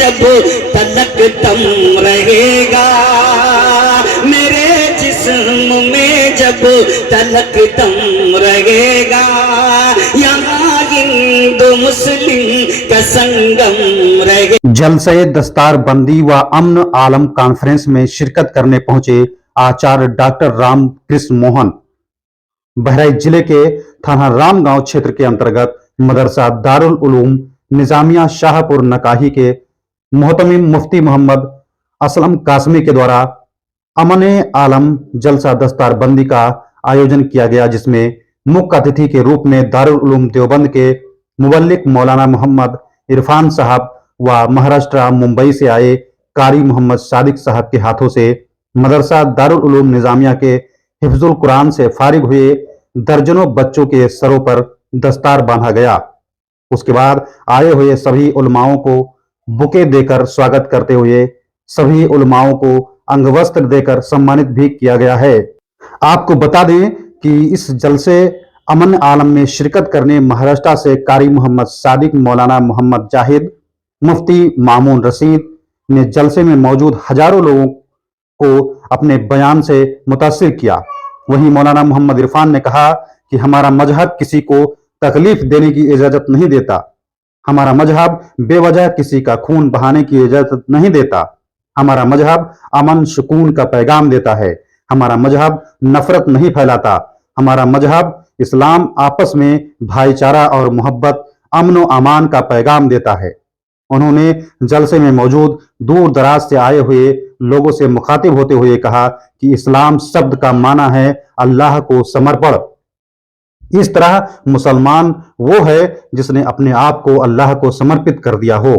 جب تلک دم رہے گا، میرے جسم میں جب تلک دم رہے گا، یہاں ہندو مسلم کا سنگم رہے گا۔ جلسہ دستار بندی و امن عالم کانفرنس میں شرکت کرنے پہنچے آچاریہ ڈاکٹر رام کرشن موہن بہرائچ ضلع کے تھانہ رام گاؤں چھیتر کے انترگت مدرسہ دارالعلوم نظامیہ شاہ پور نکاہی کے محتمم مفتی محمد اسلم قاسمی کے دوارا امن عالم جلسہ دستار بندی کا آیوجن کیا گیا، جس میں مکھ اتھھی کے روپ میں دارالعلوم دیوبند کے مبلغ مولانا محمد عرفان صاحب و مہاراشٹر ممبئی سے آئے قاری محمد صادق صاحب کے ہاتھوں سے مدرسہ دارالعلوم نظامیہ کے حفظ القرآن سے فارغ ہوئے درجنوں بچوں کے سروں پر دستار باندھا گیا۔ اس کے بعد آئے ہوئے سبھی علماؤں کو بکے دے کر سواگت کرتے ہوئے سبھی علماؤں کو انگ وستر دے کر سمانت بھی کیا گیا ہے۔ آپ کو بتا دیں کہ اس جلسے امن عالم میں شرکت کرنے مہاراشٹر سے قاری محمد صادق، مولانا محمد جاہد، مفتی مامون رشید نے جلسے میں موجود ہزاروں لوگوں کو اپنے بیان سے متاثر کیا۔ وہیں مولانا محمد عرفان نے کہا کہ ہمارا مذہب کسی کو تکلیف دینے کی اجازت نہیں دیتا، ہمارا مذہب بے وجہ کسی کا خون بہانے کی اجازت نہیں دیتا، ہمارا مذہب امن سکون کا پیغام دیتا ہے، ہمارا مذہب نفرت نہیں پھیلاتا، ہمارا مذہب اسلام آپس میں بھائی چارہ اور محبت، امن و امان کا پیغام دیتا ہے۔ انہوں نے جلسے میں موجود دور دراز سے آئے ہوئے لوگوں سے مخاطب ہوتے ہوئے کہا کہ اسلام شبد کا معنی ہے اللہ کو سمرپڑ۔ اس طرح مسلمان وہ ہے جس نے اپنے آپ کو اللہ کو سمرپت کر دیا ہو۔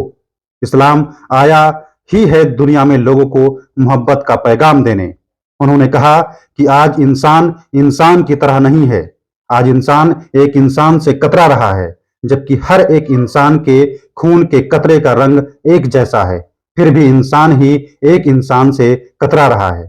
اسلام آیا ہی ہے دنیا میں لوگوں کو محبت کا پیغام دینے۔ انہوں نے کہا کہ آج انسان کی طرح نہیں ہے، آج انسان ایک انسان سے کترا رہا ہے، جبکہ ہر ایک انسان کے خون کے قطرے کا رنگ ایک جیسا ہے، پھر بھی انسان ہی ایک انسان سے کترا رہا ہے،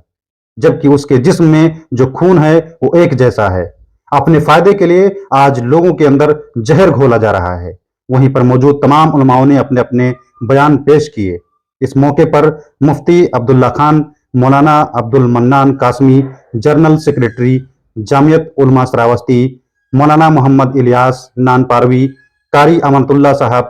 جبکہ اس کے جسم میں جو خون ہے وہ ایک جیسا ہے۔ اپنے فائدے کے لیے آج لوگوں کے اندر زہر گھولا جا رہا ہے۔ وہیں پر موجود تمام علماؤں نے اپنے اپنے بیان پیش کیے۔ اس موقع پر مفتی عبداللہ خان، مولانا عبد المنان قاسمی، جنرل سیکرٹری جامعت علماء سراوستی، مولانا محمد الیاس نانپاروی، قاری امنت اللہ صاحب،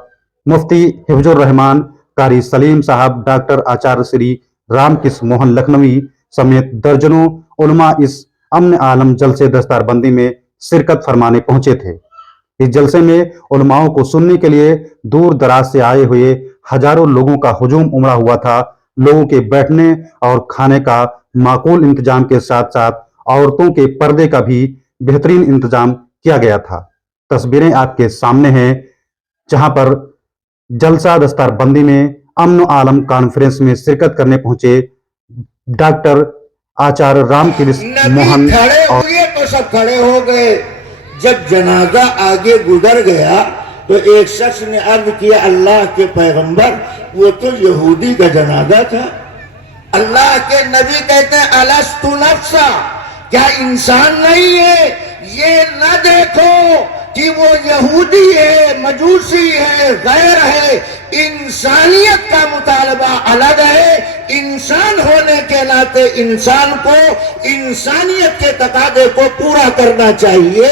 مفتی حفظ الرحمان، قاری سلیم صاحب، ڈاکٹر آچاریہ شری رام کرشن موہن لکھنوی سمیت درجنوں علماء اس امن عالم جلسے دستار بندی میں شرکت فرمانے پہنچے تھے۔ اس جلسے میں علماؤں کو سننے کے لیے دور دراز سے آئے ہوئے ہزاروں لوگوں کا ہجوم امڑا ہوا تھا۔ لوگوں کے بیٹھنے اور کھانے کا معقول انتظام کے ساتھ ساتھ عورتوں کے پردے کا بھی بہترین انتظام کیا گیا تھا۔ تصویریں آپ کے سامنے ہیں جہاں پر جلسہ دستار بندی میں امن عالم کانفرنس میں شرکت کرنے پہنچے ڈاکٹر آچاریہ رام کرشن موہن کھڑے ہوئے تو سب کھڑے ہو گئے۔ جب جنازہ آگے گزر گیا تو ایک شخص نے عرض کیا، اللہ کے پیغمبر وہ تو یہودی کا جنازہ تھا۔ اللہ کے نبی کہتے ہیں الستُ نفسا، کیا انسان نہیں ہے؟ یہ نہ دیکھو کہ وہ یہودی ہے، مجوسی ہے، غیر ہے، انسانیت کا مطالبہ الگ ہے۔ انسان ہونے کے ناطے انسان کو انسانیت کے تقاضے کو پورا کرنا چاہیے۔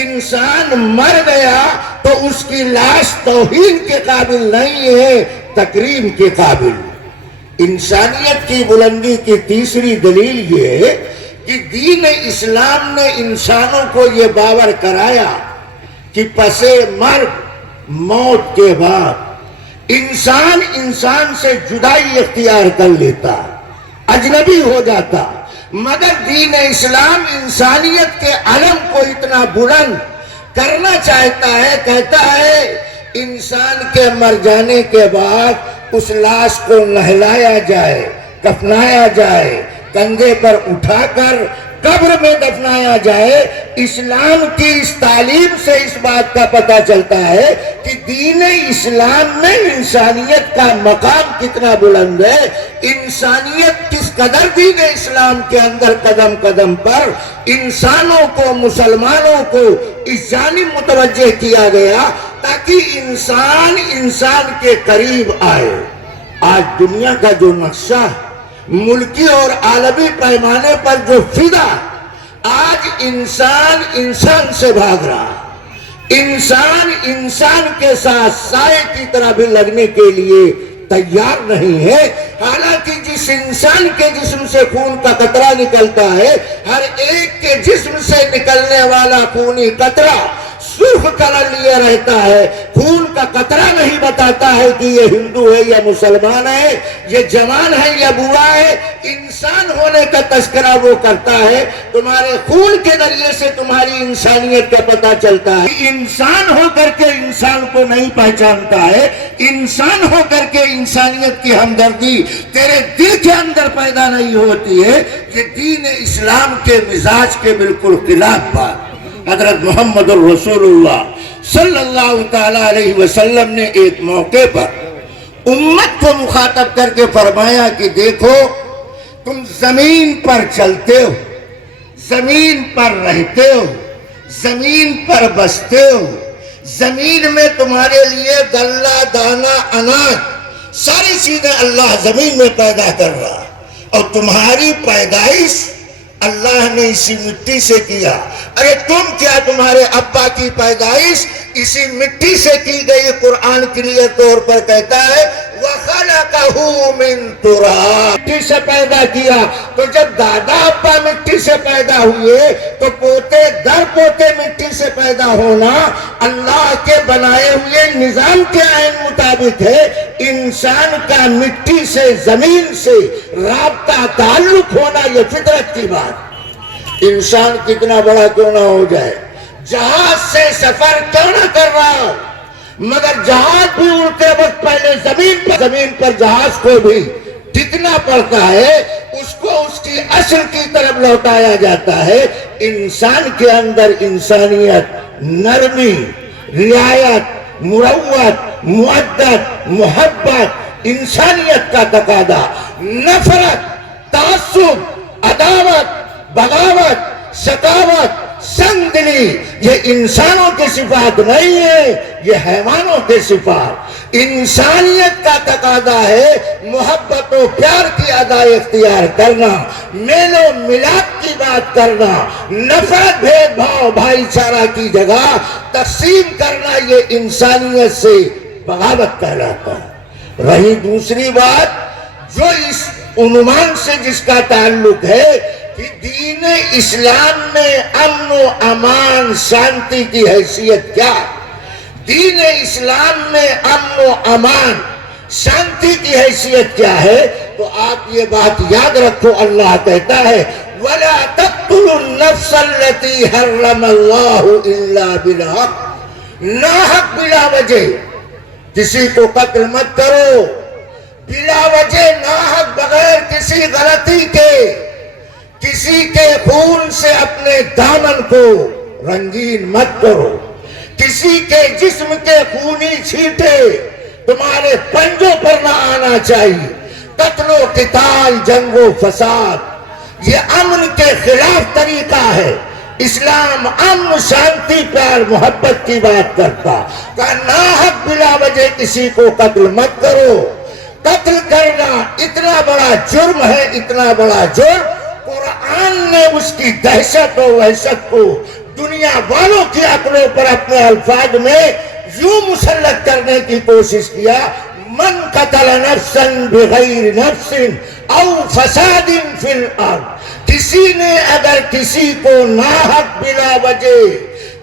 انسان مر گیا تو اس کی لاش توہین کے قابل نہیں ہے، تکریم کے قابل۔ انسانیت کی بلندی کی تیسری دلیل یہ ہے کہ دین اسلام نے انسانوں کو یہ باور کرایا کہ پس مرگ، موت کے بعد انسان سے جدائی اختیار کر لیتا، اجنبی ہو جاتا، مگر دین اسلام انسانیت کے علم کو اتنا بلند کرنا چاہتا ہے، کہتا ہے انسان کے مر جانے کے بعد اس لاش کو نہلایا جائے، کفنایا جائے، کندھے پر اٹھا کر قبر میں دفنایا جائے۔ اسلام کی اس تعلیم سے اس بات کا پتہ چلتا ہے کہ دین اسلام میں انسانیت کا مقام کتنا بلند ہے، انسانیت کس قدر دین اسلام کے اندر قدم قدم پر انسانوں کو، مسلمانوں کو اس جانب متوجہ کیا گیا تاکہ انسان کے قریب آئے، آج دنیا کا جو نقشہ ملکی اور عالمی پیمانے پر جو فدا، آج انسان انسان سے بھاگ رہا، انسان انسان کے ساتھ سائے کی طرح بھی لگنے کے لیے تیار نہیں ہے۔ حالانکہ جس انسان کے جسم سے خون کا قطرہ نکلتا ہے، ہر ایک کے جسم سے نکلنے والا خونی قطرہ سرخ کلر لیے رہتا ہے، خون کا قطرہ نہیں بتاتا ہے کہ یہ ہندو ہے یا مسلمان ہے، یہ جوان ہے یا بوڑھا ہے۔ انسان ہونے کا تذکرہ وہ کرتا ہے، تمہارے خون کے ذریعے سے تمہاری انسانیت کا پتہ چلتا ہے۔ انسان ہو کر کے انسان کو نہیں پہچانتا ہے، انسان ہو کر کے انسانیت کی ہمدردی تیرے دل کے اندر پیدا نہیں ہوتی ہے، یہ دین اسلام کے مزاج کے بالکل خلاف بات۔ حضرت محمد الرسول اللہ صلی اللہ تعالی علیہ وسلم نے ایک موقع پر امت کو مخاطب کر کے فرمایا کہ دیکھو، تم زمین پر چلتے ہو، زمین پر رہتے ہو، زمین پر بستے ہو، زمین میں تمہارے لیے غلہ دانہ اناج ساری چیزیں اللہ زمین میں پیدا کر رہا، اور تمہاری پیدائش اللہ نے اسی مٹی سے کیا۔ ارے تم کیا، تمہارے ابا کی پیدائش اسی مٹی سے کی گئی۔ قرآن کلیئر طور پر کہتا ہے وَخَلَقَهُ مِن تُرَابٍ، مٹی سے پیدا کیا۔ تو جب دادا ابا مٹی سے پیدا ہوئے تو پوتے در پوتے مٹی سے پیدا ہونا اللہ کے بنائے ہوئے نظام کے عین مطابق ہے۔ انسان کا مٹی سے، زمین سے رابطہ تعلق ہونا یہ فطرت کی بات۔ انسان کتنا بڑا کیوں نہ ہو جائے، جہاز سے سفر کیوں نہ کر رہا ہو، مگر جہاز بھی اڑتے وقت پہلے زمین پر جہاز کو بھی ٹکنا پڑتا ہے، اس کو اس کی اصل کی طرف لوٹایا جاتا ہے۔ انسان کے اندر انسانیت، نرمی، رعایت، مروت، مودت، محبت، انسانیت کا تقاضا، نفرت، تعصب، عداوت، بغاوت، شقاوت، سنگ دلی، یہ انسانوں کی صفات نہیں ہے، یہ حیوانوں کی صفات۔ انسانیت کا تقاضا ہے محبت و پیار کی ادائے اختیار کرنا، میل و ملاپ کی بات کرنا، نفرت، بھید بھاؤ، بھائی چارہ کی جگہ تقسیم کرنا، یہ انسانیت سے بغاوت کہلاتا ہے۔ رہی دوسری بات جو اس عنوان سے جس کا تعلق ہے کہ دین اسلام میں امن و امان، شانتی کی حیثیت کیا؟ دین اسلام میں امن و امان، شانتی کی حیثیت کیا ہے؟ تو آپ یہ بات یاد رکھو، اللہ کہتا ہے وَلَا تَقْتُلُوا النَّفْسَ الَّتِي حَرَّمَ اللَّهُ إِلَّا بِالْحَقِّ، ناحق بلا وجہ کسی کو قتل مت کرو، بلا وجہ ناحق، بغیر کسی غلطی کے، کسی کے خون سے اپنے دامن کو رنگین مت کرو، کسی کے جسم کے خونی چھینٹے تمہارے پنجوں پر نہ آنا چاہیے۔ قتل و قتال، جنگ و فساد، یہ امن کے خلاف طریقہ ہے۔ اسلام امن، شانتی، پیار، محبت کی بات کرتا، کہ ناحق بلا وجہ کسی کو قتل مت کرو۔ قتل کرنا اتنا بڑا جرم ہے، اتنا بڑا جرم، قرآن نے اس کی دہشت و وحشت کو دنیا والوں کی عقلوں پر اپنے الفاظ میں یوں مسلط کرنے کی کوشش کیا، من قتل نفسا بغیر نفس او فساد فی الارض، کسی نے اگر کسی کو ناحق بلا وجہ،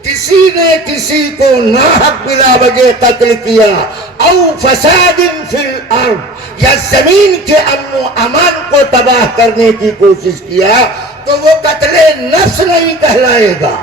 کسی نے کسی کو ناحق بلا وجہ قتل کیا، او فساد فی الارض، یا زمین کے امن و امان کو تباہ کرنے کی کوشش کیا، تو وہ قتل نفس نہیں کہلائے گا،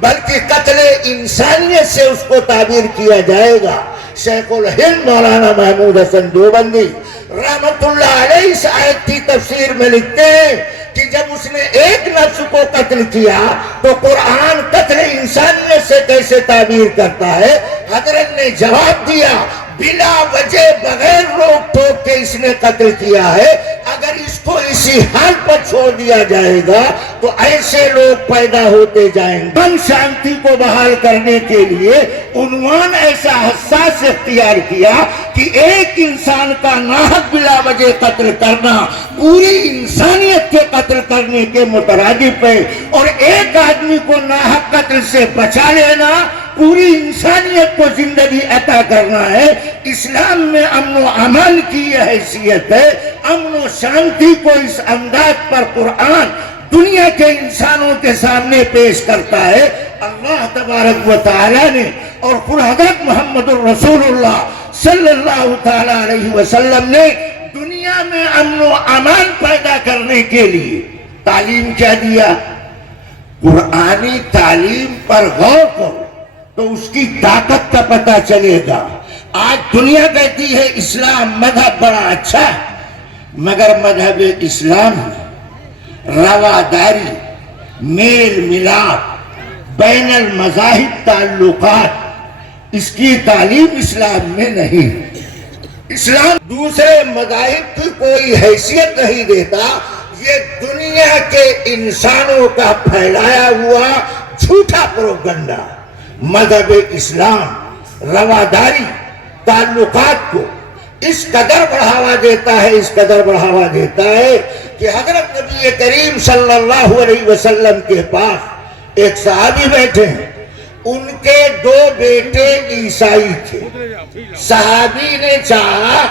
بلکہ قتل انسانیت سے اس کو تعبیر کیا جائے گا۔ شیخ الہند مولانا محمود حسن دیوبندی رحمت اللہ علیہ اس آیت کی تفسیر میں لکھتے ہیں کہ جب اس نے ایک نفس کو قتل کیا تو قرآن قتل انسانیت سے کیسے تعبیر کرتا ہے؟ حضرت نے جواب دیا بلا وجہ، بغیر روک ٹوک کے اس نے قتل کیا ہے، اگر اس کو اسی حال پر چھوڑ دیا جائے گا تو ایسے لوگ پیدا ہوتے جائیں گے۔ من شانتی کو بحال کرنے کے لیے عنوان ایسا حساس اختیار کیا کہ ایک انسان کا ناحق بلا وجہ قتل کرنا پوری انسانیت کے قتل کرنے کے مترادف ہے، اور ایک آدمی کو ناحق قتل سے بچا لینا پوری انسانیت کو زندگی عطا کرنا ہے۔ اسلام میں امن و امان کی یہ حیثیت ہے۔ امن و شانتی کو اس انداز پر قرآن دنیا کے انسانوں کے سامنے پیش کرتا ہے۔ اللہ تبارک و تعالی نے اور حضرت محمد الرسول اللہ صلی اللہ تعالی علیہ وسلم نے دنیا میں امن و امان پیدا کرنے کے لیے تعلیم کیا دیا؟ قرآنی تعلیم پر غور کرو تو اس کی طاقت کا پتہ چلے گا۔ آج دنیا کہتی ہے اسلام مذہب بڑا اچھا ہے، مگر مذہب اسلام رواداری، میل ملاپ، بین المذاہب تعلقات، اس کی تعلیم اسلام میں نہیں۔ اسلام دوسرے مذاہب کی کوئی حیثیت نہیں دیتا، یہ دنیا کے انسانوں کا پھیلایا ہوا جھوٹا پروپیگنڈا۔ مذہب اسلام رواداری، تعلقات کو اس قدر بڑھاوا دیتا ہے، اس قدر بڑھاوا دیتا ہے کہ حضرت نبی کریم صلی اللہ علیہ وسلم کے پاس ایک صحابی بیٹھے ہیں، ان کے 2 بیٹے عیسائی تھے۔ صحابی نے چاہا